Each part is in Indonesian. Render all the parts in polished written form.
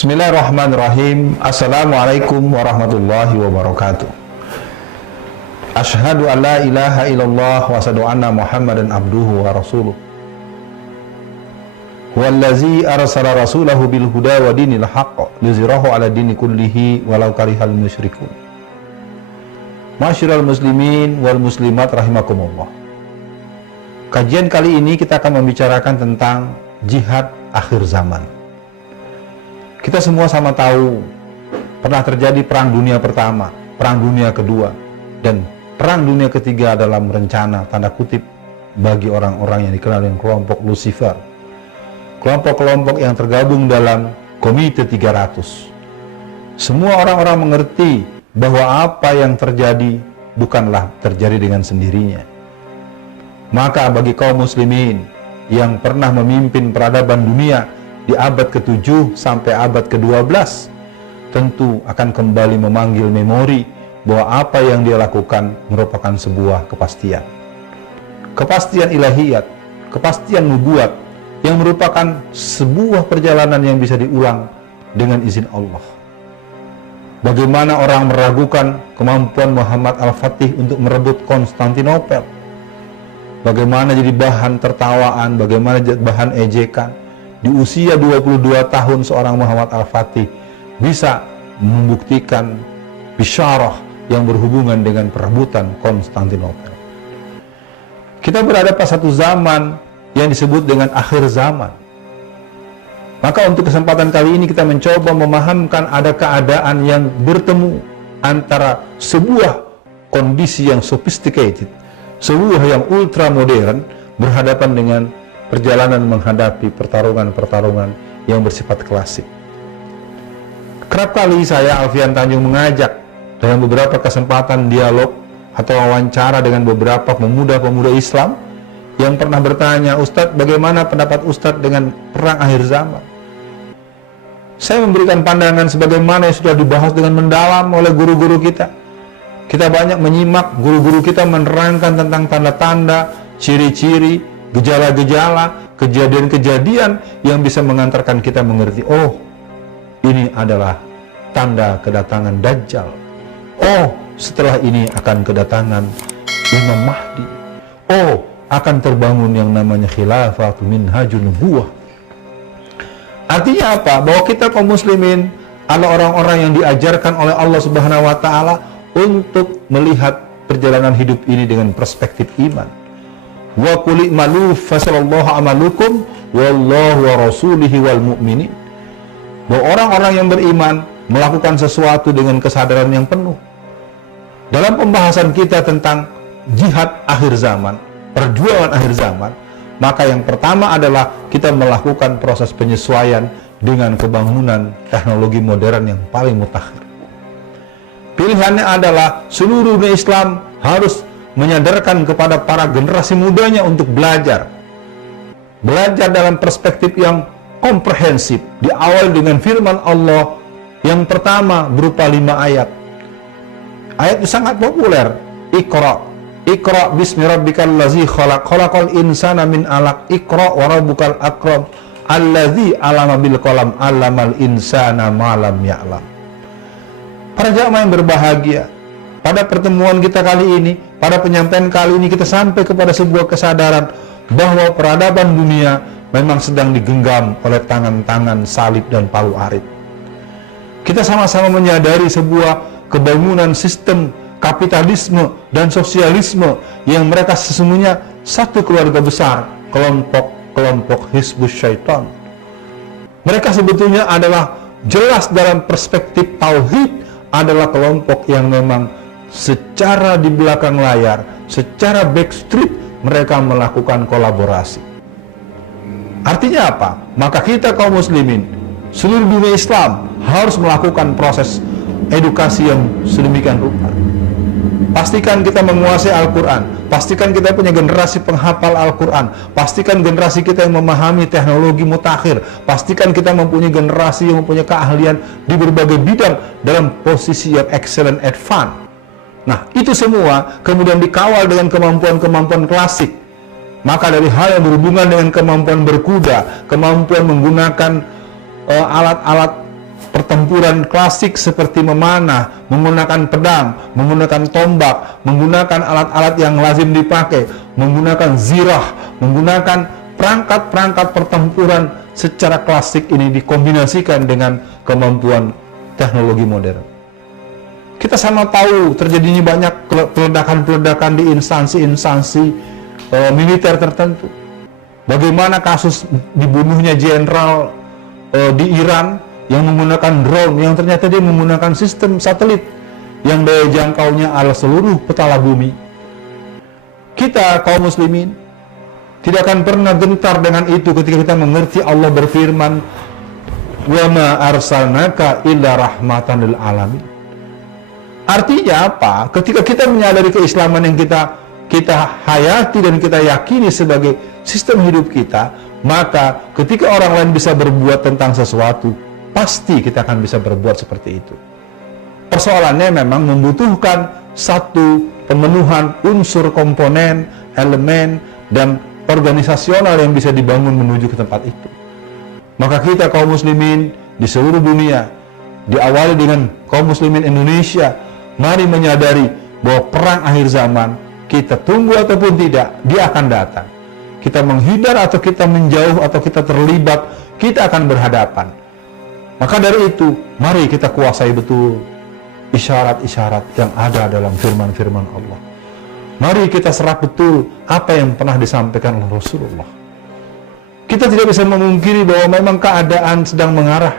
Bismillahirrahmanirrahim. Assalamualaikum warahmatullahi wabarakatuh. Asyhadu an la ilaha illallah wa asyhadu anna Muhammadan abduhu wa rasuluh. Wallazi arsala rasulahu bil huda wa dinil haqq liyuzhirahu ala dini kullihi walau karihal musyrikun. Masyiral muslimin wal muslimat rahimakumullah. Kajian kali ini kita akan membicarakan tentang jihad akhir zaman. Kita semua sama tahu pernah terjadi perang dunia pertama, perang dunia kedua, dan perang dunia ketiga dalam rencana tanda kutip bagi orang-orang yang dikenal dengan kelompok Lucifer, kelompok-kelompok yang tergabung dalam Komite 300. Semua orang-orang mengerti bahwa apa yang terjadi bukanlah terjadi dengan sendirinya. Maka bagi kaum muslimin yang pernah memimpin peradaban dunia di abad ke-7 sampai abad ke-12 tentu akan kembali memanggil memori bahwa apa yang dia lakukan merupakan sebuah kepastian. Kepastian ilahiyat, kepastian nubuat yang merupakan sebuah perjalanan yang bisa diulang dengan izin Allah. Bagaimana orang meragukan kemampuan Muhammad Al-Fatih untuk merebut Konstantinopel? Bagaimana jadi bahan tertawaan, bagaimana jadi bahan ejekan? Di usia 22 tahun seorang Muhammad Al-Fatih bisa membuktikan bisyarah yang berhubungan dengan perebutan Konstantinopel. Kita berada pada satu zaman yang disebut dengan akhir zaman. Maka untuk kesempatan kali ini kita mencoba memahamkan ada keadaan yang bertemu antara sebuah kondisi yang sophisticated, sebuah yang ultra modern berhadapan dengan perjalanan menghadapi pertarungan-pertarungan yang bersifat klasik. Kerap kali saya, Alfian Tanjung, mengajak dalam beberapa kesempatan dialog atau wawancara dengan beberapa pemuda-pemuda Islam yang pernah bertanya, "Ustadz, bagaimana pendapat Ustadz dengan perang akhir zaman?" Saya memberikan pandangan sebagaimana yang sudah dibahas dengan mendalam oleh guru-guru kita. Kita banyak menyimak guru-guru kita menerangkan tentang tanda-tanda, ciri-ciri, gejala-gejala, kejadian-kejadian yang bisa mengantarkan kita mengerti, oh, ini adalah tanda kedatangan Dajjal. Oh, setelah ini akan kedatangan Imam Mahdi. Oh, akan terbangun yang namanya khilafah minhajun nubuwah. Artinya apa? Bahwa kita kaum muslimin adalah orang-orang yang diajarkan oleh Allah Subhanahu wa taala untuk melihat perjalanan hidup ini dengan perspektif iman. Wa qul i'malu fasallallahu amalukum wallahu wa rasulihi wal mu'minin. Bahwa orang-orang yang beriman melakukan sesuatu dengan kesadaran yang penuh. Dalam pembahasan kita tentang jihad akhir zaman, perjuangan akhir zaman, maka yang pertama adalah kita melakukan proses penyesuaian dengan kebangunan teknologi modern yang paling mutakhir. Pilihannya adalah seluruh dunia Islam harus menyadarkan kepada para generasi mudanya untuk belajar dalam perspektif yang komprehensif, diawali dengan firman Allah yang pertama berupa 5 ayat. Ayat itu sangat populer. Iqra bismi rabbikal ladzi khalaq, khalaqal insana min 'alaq, Iqra wa rabbukal akram, alladzi 'allama bil qalam, 'allamal insana ma lam ya'lam. Para jamaah yang berbahagia, pada pertemuan kita kali ini, pada penyampaian kali ini, kita sampai kepada sebuah kesadaran bahwa peradaban dunia memang sedang digenggam oleh tangan-tangan salib dan palu arit. Kita sama-sama menyadari sebuah kebangunan sistem kapitalisme dan sosialisme yang mereka sesungguhnya satu keluarga besar, kelompok Hizbus Syaitan. Mereka sebetulnya adalah jelas dalam perspektif tauhid, adalah kelompok yang memang secara di belakang layar, secara backstreet mereka melakukan kolaborasi. Artinya apa? Maka kita kaum muslimin, seluruh dunia Islam harus melakukan proses edukasi yang sedemikian rupa. Pastikan kita menguasai Al-Quran, pastikan kita punya generasi penghafal Al-Quran, pastikan generasi kita yang memahami teknologi mutakhir, pastikan kita mempunyai generasi yang mempunyai keahlian di berbagai bidang dalam posisi yang excellent advance. Nah, itu semua kemudian dikawal dengan kemampuan-kemampuan klasik. Maka dari hal yang berhubungan dengan kemampuan berkuda, kemampuan menggunakan alat-alat pertempuran klasik seperti memanah, menggunakan pedang, menggunakan tombak, menggunakan alat-alat yang lazim dipakai, menggunakan zirah, menggunakan perangkat-perangkat pertempuran secara klasik ini dikombinasikan dengan kemampuan teknologi modern. Kita sama tahu terjadinya banyak peledakan-peledakan di instansi-instansi militer tertentu. Bagaimana kasus dibunuhnya jenderal di Iran yang menggunakan drone, yang ternyata dia menggunakan sistem satelit yang daya jangkaunya ala seluruh petala bumi. Kita kaum muslimin tidak akan pernah gentar dengan itu ketika kita mengerti Allah berfirman, "Wa ma arsalnaka illa rahmatan lil alamin." Artinya apa? Ketika kita menyadari keislaman yang kita hayati dan kita yakini sebagai sistem hidup kita, maka ketika orang lain bisa berbuat tentang sesuatu, pasti kita akan bisa berbuat seperti itu. Persoalannya memang membutuhkan satu pemenuhan unsur komponen, elemen, dan organisasional yang bisa dibangun menuju ke tempat itu. Maka kita kaum muslimin di seluruh dunia, diawali dengan kaum muslimin Indonesia, mari menyadari bahwa perang akhir zaman, kita tunggu ataupun tidak, dia akan datang. Kita menghindar atau kita menjauh atau kita terlibat, kita akan berhadapan. Maka dari itu, mari kita kuasai betul isyarat-isyarat yang ada dalam firman-firman Allah. Mari kita serap betul apa yang pernah disampaikan oleh Rasulullah. Kita tidak bisa memungkiri bahwa memang keadaan sedang mengarah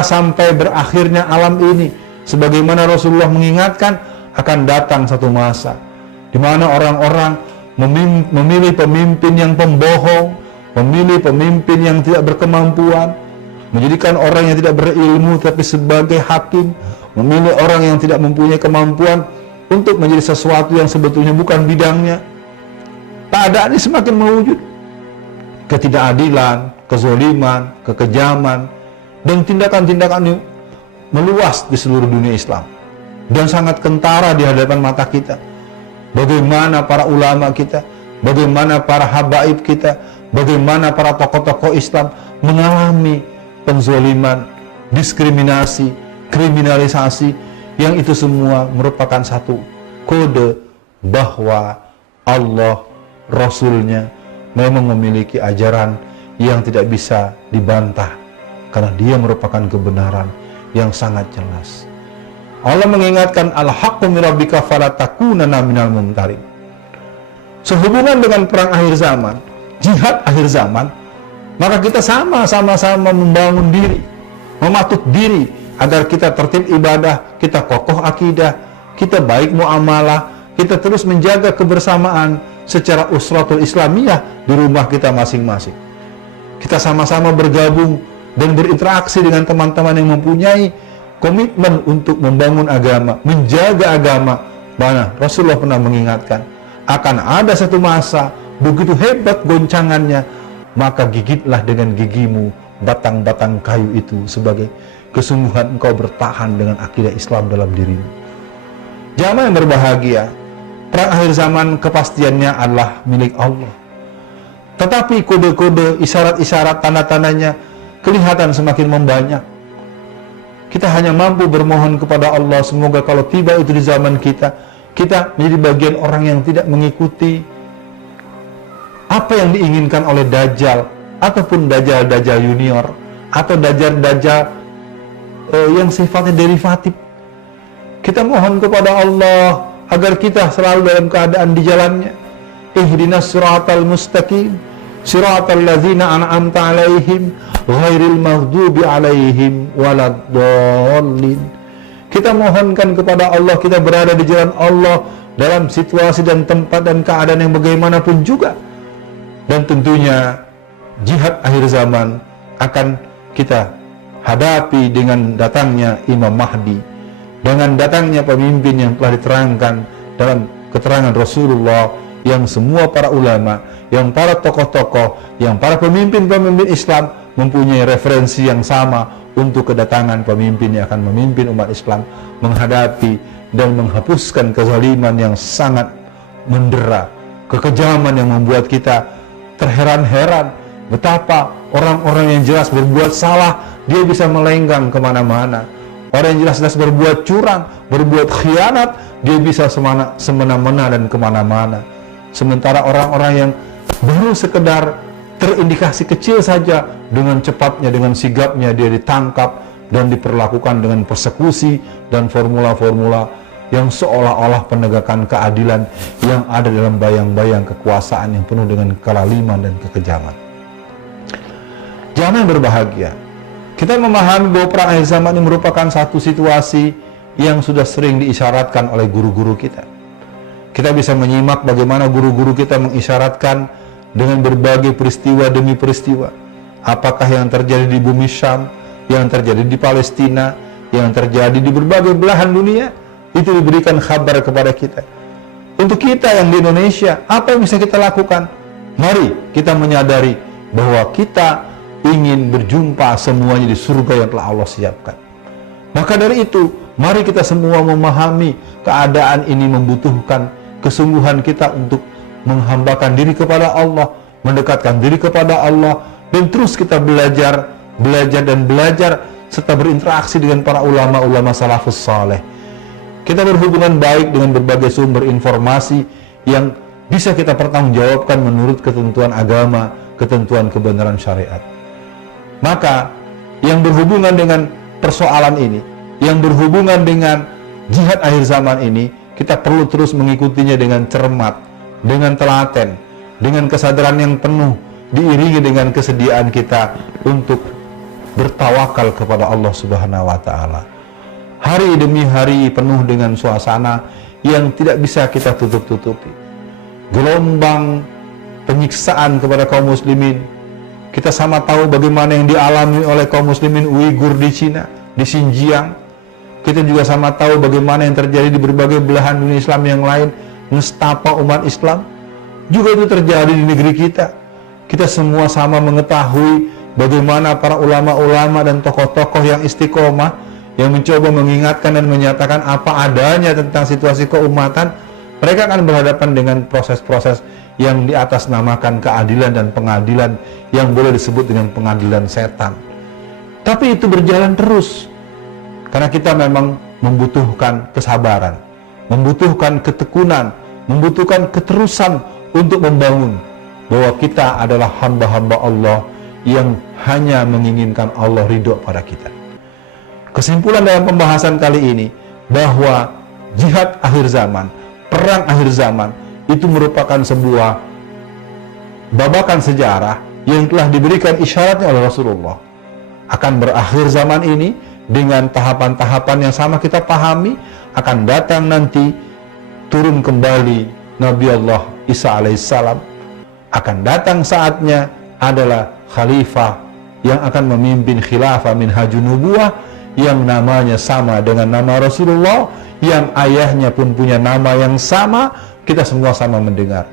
sampai berakhirnya alam ini. Sebagaimana Rasulullah mengingatkan, akan datang satu masa di mana orang-orang memilih pemimpin yang pembohong, memilih pemimpin yang tidak berkemampuan, menjadikan orang yang tidak berilmu tapi sebagai hakim, memilih orang yang tidak mempunyai kemampuan untuk menjadi sesuatu yang sebetulnya bukan bidangnya. Keadaan ini semakin mewujud. Ketidakadilan, kezaliman, kekejaman, dan tindakan-tindakan ini meluas di seluruh dunia Islam dan sangat kentara di hadapan mata kita. Bagaimana para ulama kita, bagaimana para habaib kita, bagaimana para tokoh-tokoh Islam mengalami penzaliman, diskriminasi, kriminalisasi, yang itu semua merupakan satu kode bahwa Allah, Rasulnya memang memiliki ajaran yang tidak bisa dibantah karena dia merupakan kebenaran yang sangat jelas. Allah mengingatkan, al-haqqu min rabbika fala takunanna minal mumtarin. Sehubungan dengan perang akhir zaman, jihad akhir zaman, maka kita sama-sama membangun diri, mematut diri agar kita tertib ibadah, kita kokoh akidah, kita baik muamalah, kita terus menjaga kebersamaan secara usratul islamiyah di rumah kita masing-masing. Kita sama-sama bergabung dan berinteraksi dengan teman-teman yang mempunyai komitmen untuk membangun agama, menjaga agama. Mana Rasulullah pernah mengingatkan, akan ada satu masa begitu hebat goncangannya, maka gigitlah dengan gigimu batang-batang kayu itu sebagai kesungguhan engkau bertahan dengan akidah Islam dalam dirimu. Jamaah yang berbahagia, perang akhir zaman kepastiannya adalah milik Allah. Tetapi kode-kode, isyarat-isyarat, tanda-tandanya kelihatan semakin membanyak. Kita hanya mampu bermohon kepada Allah, semoga kalau tiba itu di zaman kita, kita menjadi bagian orang yang tidak mengikuti apa yang diinginkan oleh Dajjal, ataupun Dajjal-Dajjal junior, atau Dajjal-Dajjal yang sifatnya derivatif. Kita mohon kepada Allah agar kita selalu dalam keadaan di jalannya. Ihdinas siratal mustaqim, siratal ladzina an'amta alaihim ghairil maghdubi alaihim waladdallin. Kita mohonkan kepada Allah, kita berada di jalan Allah dalam situasi dan tempat dan keadaan yang bagaimanapun juga. Dan tentunya jihad akhir zaman akan kita hadapi dengan datangnya Imam Mahdi, dengan datangnya pemimpin yang telah diterangkan dalam keterangan Rasulullah, yang semua para ulama, yang para tokoh-tokoh, yang para pemimpin-pemimpin Islam mempunyai referensi yang sama untuk kedatangan pemimpin yang akan memimpin umat Islam menghadapi dan menghapuskan kezaliman yang sangat mendera, kekejaman yang membuat kita terheran-heran betapa orang-orang yang jelas berbuat salah dia bisa melenggang kemana-mana. Orang yang jelas-jelas berbuat curang, berbuat khianat, dia bisa semena-mena dan kemana-mana. Sementara orang-orang yang baru sekedar terindikasi kecil saja, dengan cepatnya, dengan sigapnya dia ditangkap dan diperlakukan dengan persekusi dan formula-formula yang seolah-olah penegakan keadilan yang ada dalam bayang-bayang kekuasaan yang penuh dengan kelaliman dan kekejaman. Jangan berbahagia. Kita memahami bahwa perang akhir zaman ini merupakan satu situasi yang sudah sering diisyaratkan oleh guru-guru kita. Kita bisa menyimak bagaimana guru-guru kita mengisyaratkan dengan berbagai peristiwa demi peristiwa. Apakah yang terjadi di bumi Syam, yang terjadi di Palestina, yang terjadi di berbagai belahan dunia, itu diberikan kabar kepada kita. Untuk kita yang di Indonesia, apa yang bisa kita lakukan? Mari kita menyadari bahwa kita ingin berjumpa semuanya di surga yang telah Allah siapkan. Maka dari itu, mari kita semua memahami keadaan ini membutuhkan kesungguhan kita untuk menghambakan diri kepada Allah, mendekatkan diri kepada Allah, dan terus kita belajar serta berinteraksi dengan para ulama-ulama salafus saleh. Kita berhubungan baik dengan berbagai sumber informasi yang bisa kita pertanggungjawabkan menurut ketentuan agama, ketentuan kebenaran syariat. Maka yang berhubungan dengan persoalan ini, yang berhubungan dengan jihad akhir zaman ini, kita perlu terus mengikutinya dengan cermat, dengan telaten, dengan kesadaran yang penuh, diiringi dengan kesediaan kita untuk bertawakal kepada Allah Subhanahu wa Ta'ala. Hari demi hari penuh dengan suasana yang tidak bisa kita tutup-tutupi. Gelombang penyiksaan kepada kaum muslimin. Kita sama tahu bagaimana yang dialami oleh kaum muslimin Uighur di Cina, di Xinjiang. Kita juga sama tahu bagaimana yang terjadi di berbagai belahan dunia Islam yang lain, nestapa umat Islam. Juga itu terjadi di negeri kita. Kita semua sama mengetahui bagaimana para ulama-ulama dan tokoh-tokoh yang istiqomah, yang mencoba mengingatkan dan menyatakan apa adanya tentang situasi keumatan. Mereka akan berhadapan dengan proses-proses yang diatasnamakan keadilan dan pengadilan yang boleh disebut dengan pengadilan setan. Tapi itu berjalan terus karena kita memang membutuhkan kesabaran, membutuhkan ketekunan, membutuhkan keterusan untuk membangun bahwa kita adalah hamba-hamba Allah yang hanya menginginkan Allah ridho pada kita. Kesimpulan dalam pembahasan kali ini bahwa jihad akhir zaman, perang akhir zaman itu merupakan sebuah babakan sejarah yang telah diberikan isyaratnya oleh Rasulullah. Akan berakhir zaman ini dengan tahapan-tahapan yang sama kita pahami. Akan datang nanti turun kembali Nabi Allah Isa alaihissalam. Akan datang saatnya adalah khalifah yang akan memimpin khilafah minhajun nubuwah yang namanya sama dengan nama Rasulullah, yang ayahnya pun punya nama yang sama. Kita semua sama mendengar.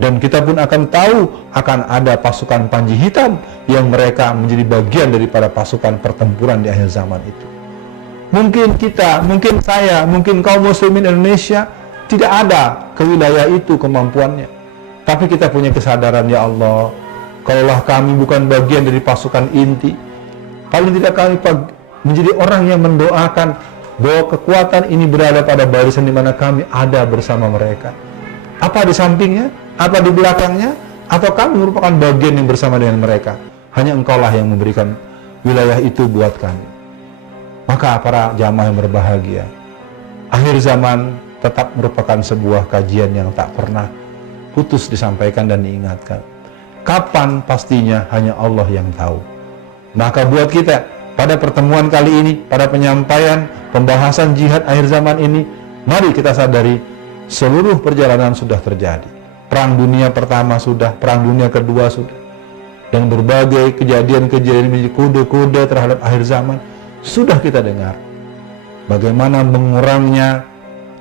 Dan kita pun akan tahu akan ada pasukan Panji Hitam yang mereka menjadi bagian daripada pasukan pertempuran di akhir zaman itu. Mungkin kita, mungkin saya, mungkin kaum muslimin Indonesia tidak ada ke wilayah itu kemampuannya. Tapi kita punya kesadaran, ya Allah, kalaulah kami bukan bagian dari pasukan inti, paling tidak kami menjadi orang yang mendoakan bahwa kekuatan ini berada pada barisan di mana kami ada bersama mereka. Apa di sampingnya, apa di belakangnya, atau kami merupakan bagian yang bersama dengan mereka. Hanya Engkaulah yang memberikan wilayah itu buat kami. Maka para jamaah yang berbahagia, akhir zaman tetap merupakan sebuah kajian yang tak pernah putus disampaikan dan diingatkan. Kapan pastinya hanya Allah yang tahu. Maka buat kita pada pertemuan kali ini, pada penyampaian pembahasan jihad akhir zaman ini, mari kita sadari seluruh perjalanan sudah terjadi. Perang dunia pertama sudah, perang dunia kedua sudah, dan berbagai kejadian-kejadian menjadi kode-kode terhadap akhir zaman sudah kita dengar. Bagaimana mengurangnya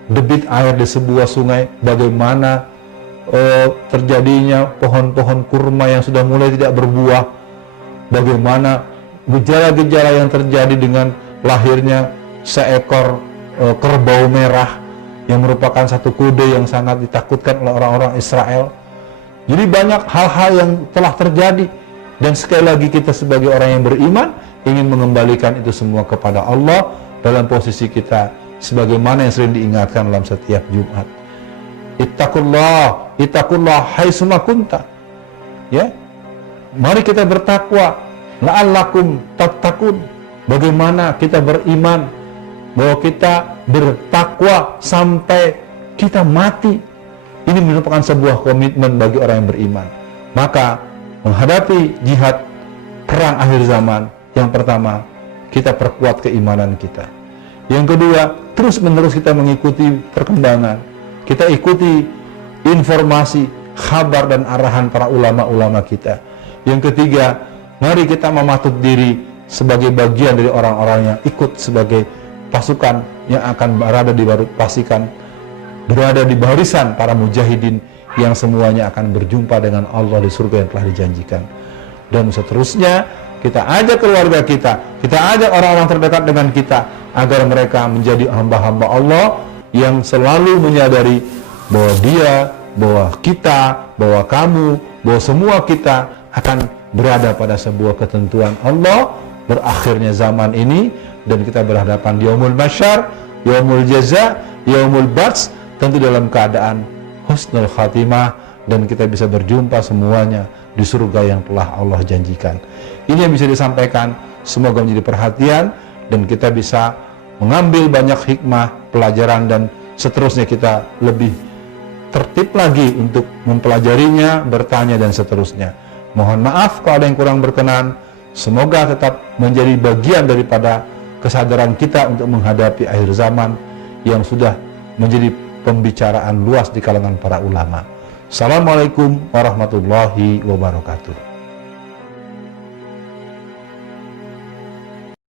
debit air di sebuah sungai, bagaimana terjadinya pohon-pohon kurma yang sudah mulai tidak berbuah, bagaimana gejala-gejala yang terjadi dengan lahirnya seekor kerbau merah yang merupakan satu kode yang sangat ditakutkan oleh orang-orang Israel. Jadi banyak hal-hal yang telah terjadi, dan sekali lagi kita sebagai orang yang beriman, ingin mengembalikan itu semua kepada Allah dalam posisi kita sebagaimana yang sering diingatkan dalam setiap Jumat. Ittaqullah, ittaqullah haitsuma kunta. Ya. Mari kita bertakwa, la'allakum tattaqun. Bagaimana kita beriman bahwa kita bertakwa sampai kita mati. Ini merupakan sebuah komitmen bagi orang yang beriman. Maka menghadapi jihad perang akhir zaman, yang pertama kita perkuat keimanan kita. Yang kedua, terus menerus kita mengikuti perkembangan. Kita ikuti informasi, kabar dan arahan para ulama-ulama kita. Yang ketiga, mari kita mematut diri sebagai bagian dari orang-orang yang ikut sebagai pasukan yang akan berada di barisan para mujahidin yang semuanya akan berjumpa dengan Allah di surga yang telah dijanjikan. Dan seterusnya, kita ajak keluarga kita ajak orang-orang terdekat dengan kita agar mereka menjadi hamba-hamba Allah yang selalu menyadari bahwa dia, bahwa kita, bahwa kamu, bahwa semua kita akan berada pada sebuah ketentuan Allah, berakhirnya zaman ini, dan kita berhadapan di yaumul mahsyar, yaumul jaza, yaumul bats, tentu dalam keadaan husnul khatimah, dan kita bisa berjumpa semuanya di surga yang telah Allah janjikan. Ini yang bisa disampaikan, semoga menjadi perhatian dan kita bisa mengambil banyak hikmah, pelajaran, dan seterusnya kita lebih tertib lagi untuk mempelajarinya, bertanya, dan seterusnya. Mohon maaf kalau ada yang kurang berkenan. Semoga tetap menjadi bagian daripada kesadaran kita untuk menghadapi akhir zaman yang sudah menjadi pembicaraan luas di kalangan para ulama. Assalamualaikum warahmatullahi wabarakatuh.